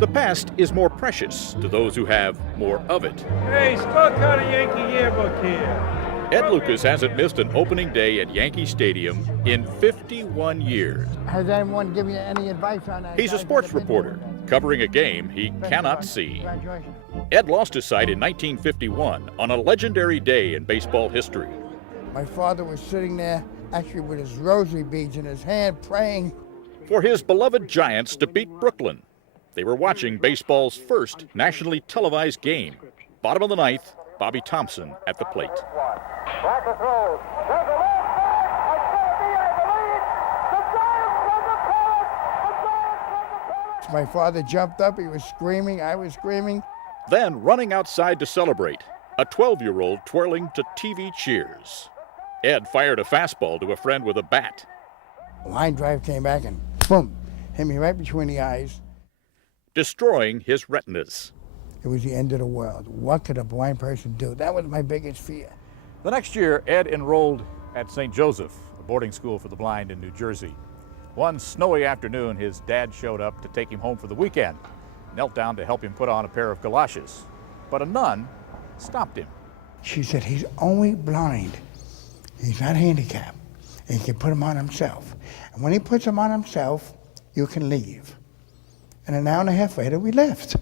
The past is more precious to those who have more of it. Hey, scorecard a Yankee yearbook here. Ed Lucas hasn't missed an opening day at Yankee Stadium in 51 years. Has anyone given you any advice on that? He's a sports reporter covering a game he cannot see. Ed lost his sight in 1951 on a legendary day in baseball history. My father was sitting there, actually with his rosary beads in his hand, praying For his beloved Giants to beat Brooklyn. They were watching baseball's first nationally televised game. Bottom of the ninth, Bobby Thompson at the plate. Backer throws. There's a left back. It's going to be, I believe, the Giants won the pennant. My father jumped up, he was screaming, I was screaming. Then running outside to celebrate, a 12-year-old twirling to TV cheers. Ed fired a fastball to a friend with a bat. Line drive came back and boom, hit me right between the eyes. Destroying his retinas. It was the end of the world. What could a blind person do? That was my biggest fear. The next year, Ed enrolled at St. Joseph, a boarding school for the blind in New Jersey. One snowy afternoon, his dad showed up to take him home for the weekend, knelt down to help him put on a pair of galoshes. But a nun stopped him. She said, he's only blind. He's not handicapped. And he can put them on himself. And when he puts them on himself, you can leave. And an hour and a half later, we left.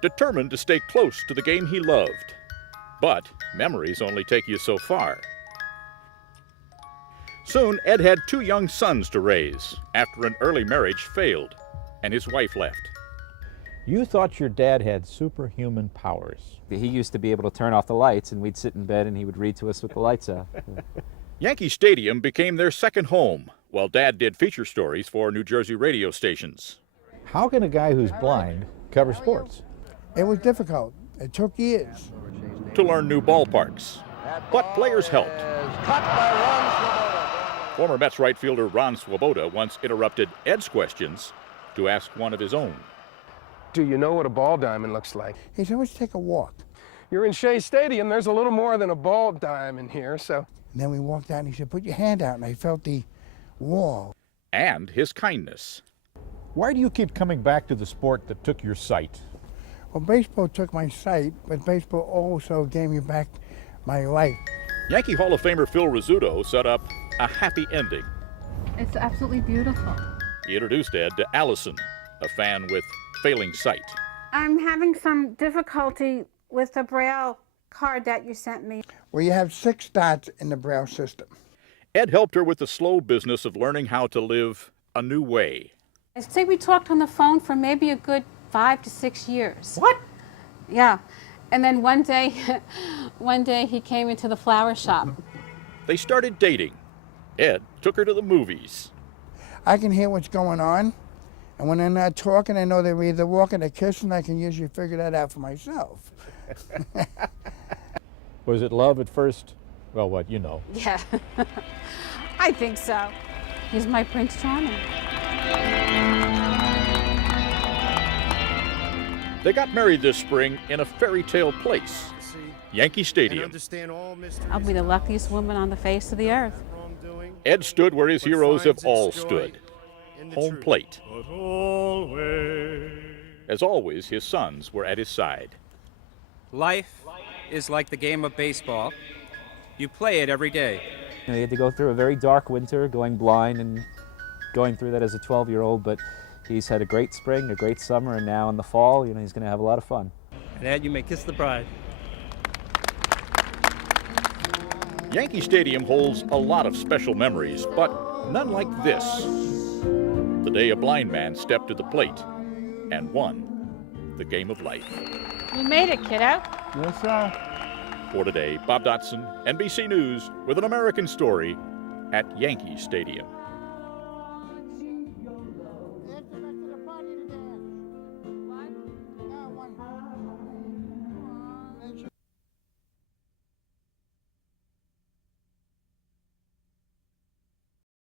Determined to stay close to the game he loved. But memories only take you so far. Soon, Ed had 2 young sons to raise after an early marriage failed and his wife left. You thought your dad had superhuman powers. He used to be able to turn off the lights, and we'd sit in bed and he would read to us with the lights off. Yankee Stadium became their second home, while Dad did feature stories for New Jersey radio stations. How can a guy who's blind cover sports? It was difficult. It took years. To learn new ballparks. But players helped. Former Mets right fielder Ron Swoboda once interrupted Ed's questions to ask one of his own. Do you know what a ball diamond looks like? He said, let's take a walk. You're in Shea Stadium. There's a little more than a ball diamond here, so. And then we walked out and he said, put your hand out. And I felt the wall. And his kindness. Why do you keep coming back to the sport that took your sight? Well, baseball took my sight, but baseball also gave me back my life. Yankee Hall of Famer Phil Rizzuto set up a happy ending. It's absolutely beautiful. He introduced Ed to Allison, a fan with failing sight. I'm having some difficulty with the Braille card that you sent me. Well, you have 6 dots in the Braille system. Ed helped her with the slow business of learning how to live a new way. I say we talked on the phone for maybe a good 5 to 6 years. What? Yeah. And then one day he came into the flower shop. They started dating. Ed took her to the movies. I can hear what's going on. And when they're not talking, I know they're either walking or kissing. I can usually figure that out for myself. Was it love at first? Well, what, you know. Yeah. I think so. He's my Prince Charming. They got married this spring in a fairy tale place, Yankee Stadium. I'll be the luckiest woman on the face of the earth. Ed stood where his heroes have all stood, home plate. As always, his sons were at his side. Life is like the game of baseball. You play it every day. You know, he had to go through a very dark winter, going blind and going through that as a 12-year-old, but he's had a great spring, a great summer, and now in the fall, you know, he's going to have a lot of fun. And Ed, you may kiss the bride. Yankee Stadium holds a lot of special memories, but none like this. The day a blind man stepped to the plate and won the game of life. You made it, kiddo. Yes, sir. For today, Bob Dotson, NBC News, with an American story at Yankee Stadium.